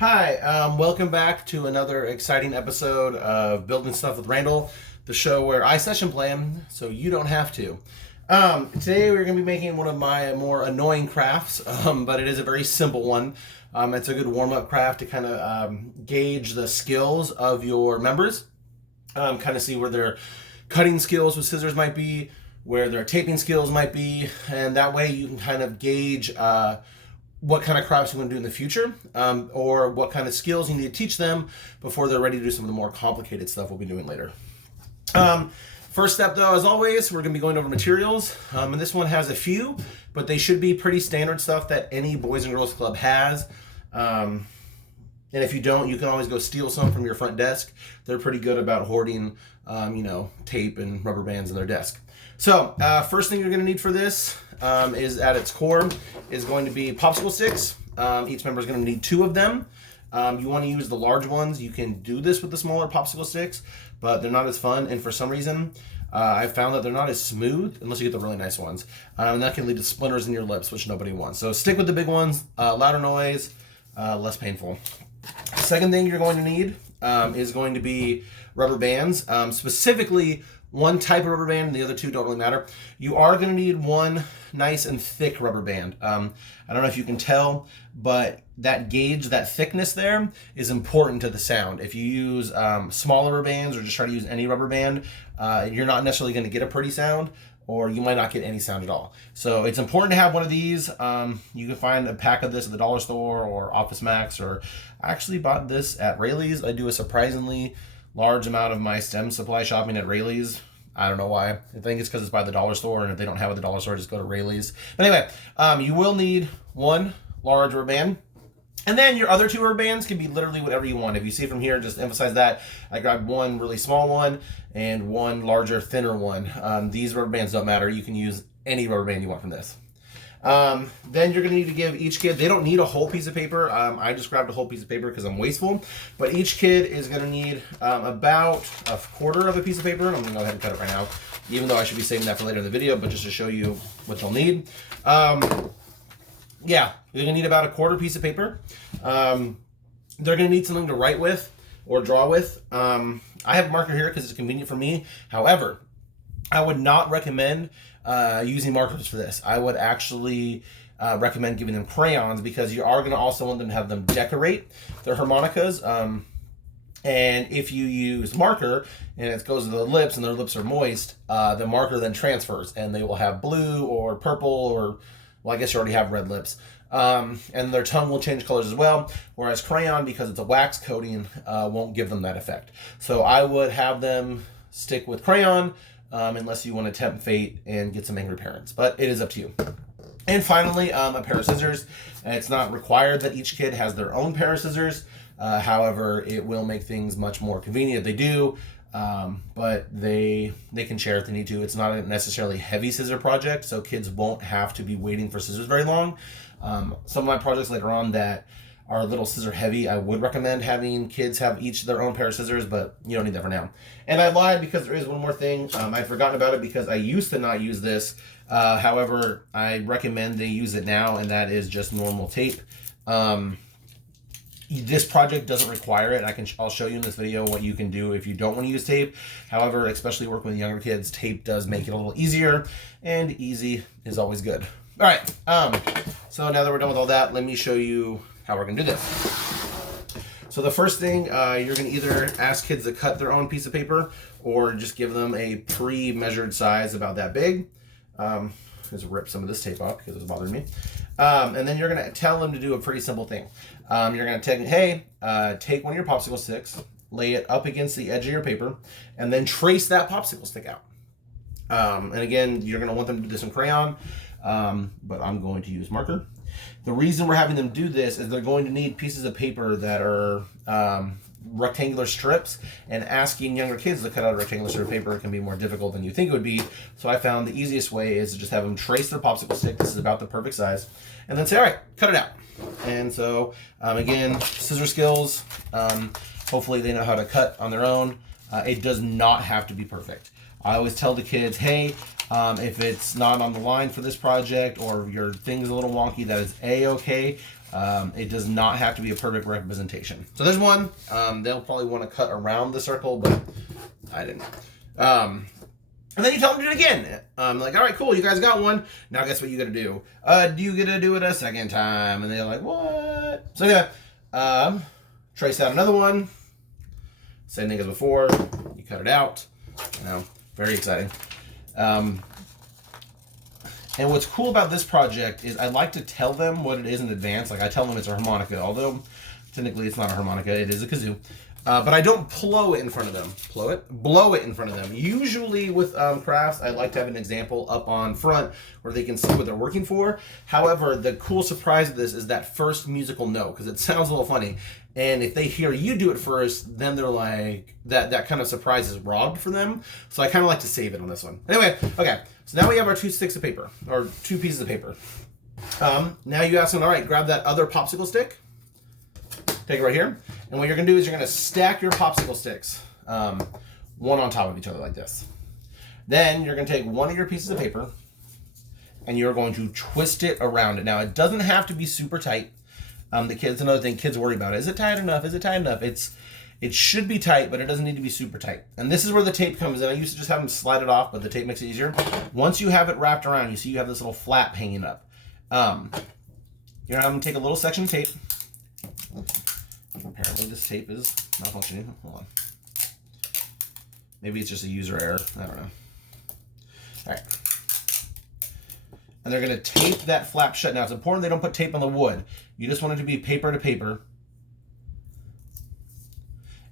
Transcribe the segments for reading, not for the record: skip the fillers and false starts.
Hi, welcome back to another exciting episode of Building Stuff with Randall, the show where I session plan so you don't have to. Today we're going to be making one of my more annoying crafts, but it is a very simple one. It's a good warm-up craft to kind of gauge the skills of your members, kind of see where their cutting skills with scissors might be, where their taping skills might be, and that way you can kind of gauge what kind of crafts you want to do in the future, or what kind of skills you need to teach them before they're ready to do some of the more complicated stuff we'll be doing later. First step though, as always, we're going to be going over materials, and this one has a few, but they should be pretty standard stuff that any Boys and Girls Club has. And if you don't, you can always go steal some from your front desk. They're pretty good about hoarding, tape and rubber bands in their desk. So, first thing you're going to need for this is at its core is going to be popsicle sticks. Each member is going to need 2 of them. You want to use the large ones. You can do this with the smaller popsicle sticks, but they're not as fun. And for some reason, I found that they're not as smooth unless you get the really nice ones. And that can lead to splinters in your lips, which nobody wants. So stick with the big ones, louder noise, less painful. Second thing you're going to need is going to be rubber bands, specifically one type of rubber band, and the other 2 don't really matter. You are going to need one nice and thick rubber band. I don't know if you can tell, but that gauge, that thickness there is important to the sound. If you use smaller rubber bands or just try to use any rubber band, you're not necessarily going to get a pretty sound, or you might not get any sound at all. So it's important to have one of these. You can find a pack of this at the dollar store or Office Max, or I actually bought this at Rayleigh's. I do a surprisingly large amount of my STEM supply shopping at Rayleigh's. I don't know why. I think it's because it's by the dollar store, and if they don't have it at the dollar store, just go to Rayleigh's. But anyway, you will need one large rubber band. And then your other 2 rubber bands can be literally whatever you want. If you see from here, just emphasize that. I grabbed one really small one and one larger, thinner one. These rubber bands don't matter. You can use any rubber band you want from this. Then you're going to need to give each kid, they don't need a whole piece of paper. I just grabbed a whole piece of paper because I'm wasteful. But each kid is going to need about a quarter of a piece of paper. I'm going to go ahead and cut it right now, even though I should be saving that for later in the video, but just to show you what you'll need. Yeah, you're going to need about a quarter piece of paper. They're going to need something to write with or draw with. I have a marker here because it's convenient for me. However, I would not recommend using markers for this. I would actually recommend giving them crayons, because you are going to also want them to have them decorate their harmonicas. And if you use marker and it goes to the lips and their lips are moist, the marker then transfers and they will have blue or purple, or, well, I guess you already have red lips. And their tongue will change colors as well, whereas crayon, because it's a wax coating, won't give them that effect. So I would have them stick with crayon, unless you want to tempt fate and get some angry parents, but it is up to you. And finally, a pair of scissors. And it's not required that each kid has their own pair of scissors. However, it will make things much more convenient if they do. But they can share if they need to. It's not a necessarily heavy scissor project, so kids won't have to be waiting for scissors very long. Some of my projects later on that are a little scissor heavy, I would recommend having kids have each their own pair of scissors, but you don't need that for now. And I lied, because there is one more thing. I'd forgotten about it because I used to not use this. However, I recommend they use it now, and that is just normal tape. This project doesn't require it. I'll show you in this video what you can do if you don't want to use tape. However, especially working with younger kids, tape does make it a little easier, and easy is always good. All right, so now that we're done with all that, let me show you how we're going to do this. So the first thing, you're going to either ask kids to cut their own piece of paper, or just give them a pre-measured size about that big. Just rip some of this tape off because it's bothering me. And then you're going to tell them to do a pretty simple thing. You're going to take one of your popsicle sticks, lay it up against the edge of your paper, and then trace that popsicle stick out. And again, you're going to want them to do this in crayon, but I'm going to use marker. The reason we're having them do this is they're going to need pieces of paper that are rectangular strips, and asking younger kids to cut out a rectangular strip of paper can be more difficult than you think it would be. So I found the easiest way is to just have them trace their popsicle stick. This is about the perfect size, and then say, all right, cut it out. And so again, scissor skills, hopefully they know how to cut on their own. It does not have to be perfect. I always tell the kids, hey, if it's not on the line for this project, or your thing's a little wonky, that is a-okay. It does not have to be a perfect representation. So there's one. They'll probably want to cut around the circle, but I didn't. And then you tell them to do it again. Like, all right, cool, you guys got one. Now guess what you got to do? Do you get to do it a second time? And they're like, what? So anyway, trace out another one. Same thing as before. You cut it out. Very exciting. And what's cool about this project is I like to tell them what it is in advance. Like I tell them it's a harmonica, although technically it's not a harmonica, it is a kazoo. But I don't blow it in front of them. Blow it in front of them. Usually with crafts, I like to have an example up on front where they can see what they're working for. However, the cool surprise of this is that first musical note, because it sounds a little funny. And if they hear you do it first, then they're like, that kind of surprise is robbed for them. So I kind of like to save it on this one. Anyway, okay. So now we have our 2 sticks of paper, or 2 pieces of paper. Now you ask them, all right, grab that other popsicle stick. Take it right here. And what you're going to do is you're going to stack your popsicle sticks one on top of each other like this. Then you're going to take one of your pieces of paper and you're going to twist it around it. Now, it doesn't have to be super tight. Another thing kids worry about is it tight enough? Is it tight enough? It should be tight, but it doesn't need to be super tight. And this is where the tape comes in. I used to just have them slide it off, but the tape makes it easier. Once you have it wrapped around, you see you have this little flap hanging up. You're going to have them take a little section of tape. Apparently this tape is not functioning. Hold on. Maybe it's just a user error. I don't know. All right. And they're going to tape that flap shut. Now, it's important they don't put tape on the wood. You just want it to be paper to paper.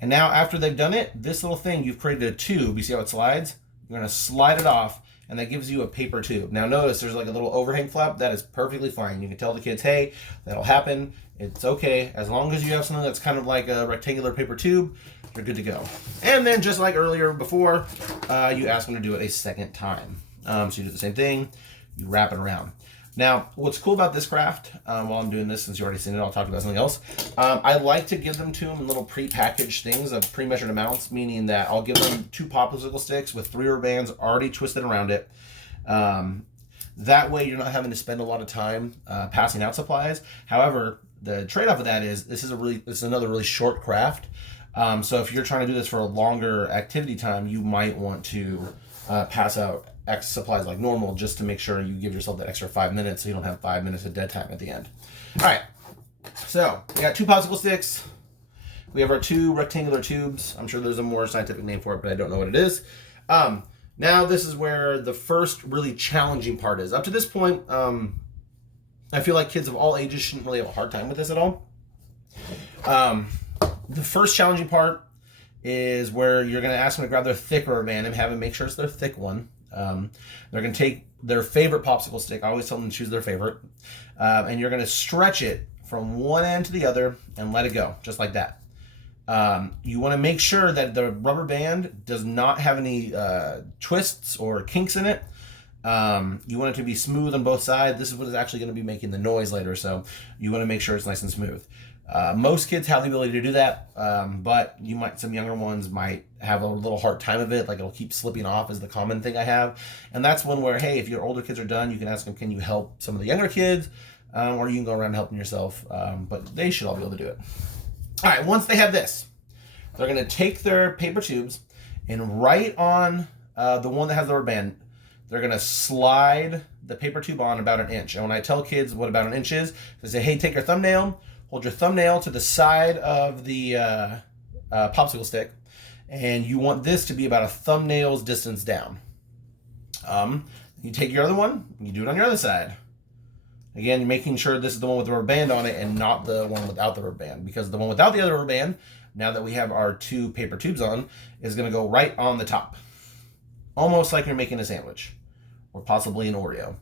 And now, after they've done it, this little thing, you've created a tube. You see how it slides? You're going to slide it off, and that gives you a paper tube. Now, notice there's like a little overhang flap. That is perfectly fine. You can tell the kids, hey, that'll happen. It's okay. As long as you have something that's kind of like a rectangular paper tube, you're good to go. And then, just like earlier before, you ask them to do it a second time. So you do the same thing. You wrap it around. Now, what's cool about this craft, while I'm doing this, since you already seen it, I'll talk about something else. I like to give them to them in little pre-packaged things of pre-measured amounts, meaning that I'll give them 2 popsicle sticks with 3 rubber bands already twisted around it. That way, you're not having to spend a lot of time passing out supplies. However, the trade-off of that is this is another really short craft. So if you're trying to do this for a longer activity time, you might want to pass out X supplies like normal just to make sure you give yourself that extra 5 minutes so you don't have 5 minutes of dead time at the end. All right, so we got 2 popsicle sticks. We have our 2 rectangular tubes. I'm sure there's a more scientific name for it, but I don't know what it is. Now this is where the first really challenging part is. Up to this point, I feel like kids of all ages shouldn't really have a hard time with this at all. The first challenging part is where you're going to ask them to grab their thick rubber band and have them make sure it's their thick one. They're going to take their favorite popsicle stick. I always tell them to choose their favorite. And you're going to stretch it from one end to the other and let it go, just like that. You want to make sure that the rubber band does not have any twists or kinks in it. You want it to be smooth on both sides. This is what is actually going to be making the noise later, so you want to make sure it's nice and smooth. Most kids have the ability to do that, but some younger ones might have a little hard time of it, like it'll keep slipping off is the common thing I have. And that's one where, hey, if your older kids are done, you can ask them, can you help some of the younger kids? Or you can go around helping yourself, but they should all be able to do it. All right, once they have this, they're going to take their paper tubes and right on the one that has the rubber band, they're going to slide the paper tube on about 1 inch. And when I tell kids what about 1 inch is, they say, hey, take your thumbnail, hold your thumbnail to the side of the popsicle stick, and you want this to be about a thumbnail's distance down. You take your other one, and you do it on your other side. Again, you're making sure this is the one with the rubber band on it and not the one without the rubber band, because the one without the other rubber band, now that we have our 2 paper tubes on, is going to go right on the top. Almost like you're making a sandwich, or possibly an Oreo.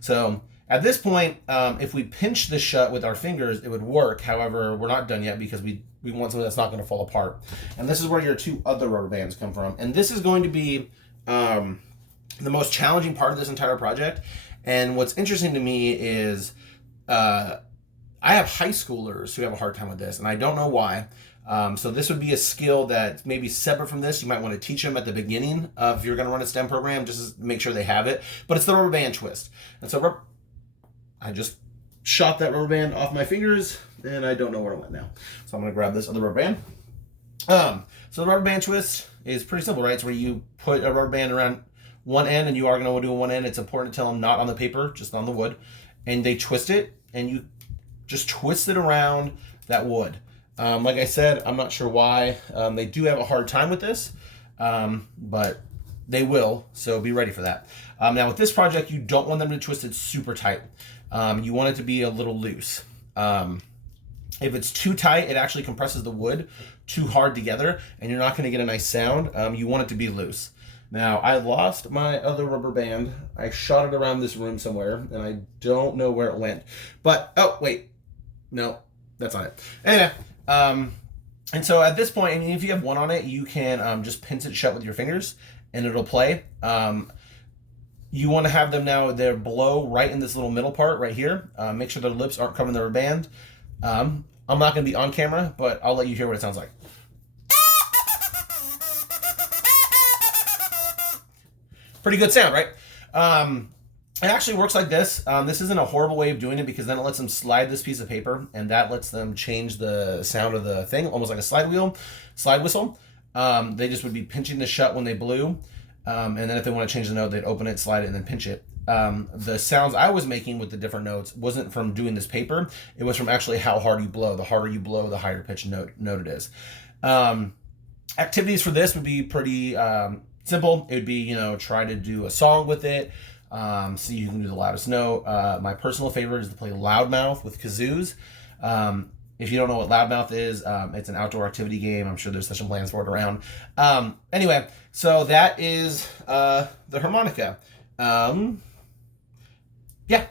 So at this point, if we pinch this shut with our fingers, it would work. However, we're not done yet because we want something that's not going to fall apart. And this is where your 2 other rubber bands come from. And this is going to be the most challenging part of this entire project. And what's interesting to me is I have high schoolers who have a hard time with this, and I don't know why. So this would be a skill that maybe separate from this. You might want to teach them at the beginning if you're going to run a STEM program, just to make sure they have it. But it's the rubber band twist. And so I just shot that rubber band off my fingers, and I don't know where it went now. So I'm gonna grab this other rubber band. So the rubber band twist is pretty simple, right? It's where you put a rubber band around one end, and you are gonna do one end. It's important to tell them not on the paper, just on the wood, and they twist it, and you just twist it around that wood. Like I said, I'm not sure why they do have a hard time with this, but they will, so be ready for that. Now with this project, you don't want them to twist it super tight. You want it to be a little loose. If it's too tight, it actually compresses the wood too hard together, and you're not going to get a nice sound. You want it to be loose. Now, I lost my other rubber band. I shot it around this room somewhere, and I don't know where it went. But, oh, wait. No, that's not it. Anyway, and so at this point, and if you have one on it, you can just pinch it shut with your fingers, and it'll play. You want to have them now, they're below right in this little middle part right here. Make sure their lips aren't covering the rubber band. I'm not going to be on camera, but I'll let you hear what it sounds like. Pretty good sound, right? It actually works like this. This isn't a horrible way of doing it because then it lets them slide this piece of paper, and that lets them change the sound of the thing, almost like a slide whistle. They just would be pinching this shut when they blew, and then if they want to change the note, they'd open it, slide it, and then pinch it. The sounds I was making with the different notes wasn't from doing this paper. It was from actually how hard you blow. The harder you blow, the higher pitch note it is. Activities for this would be pretty simple. It would be, try to do a song with it. So you can do the loudest note. My personal favorite is to play loudmouth with kazoos. If you don't know what loudmouth is, it's an outdoor activity game. I'm sure there's session plans for it around. Anyway, so that is the harmonica. Yeah.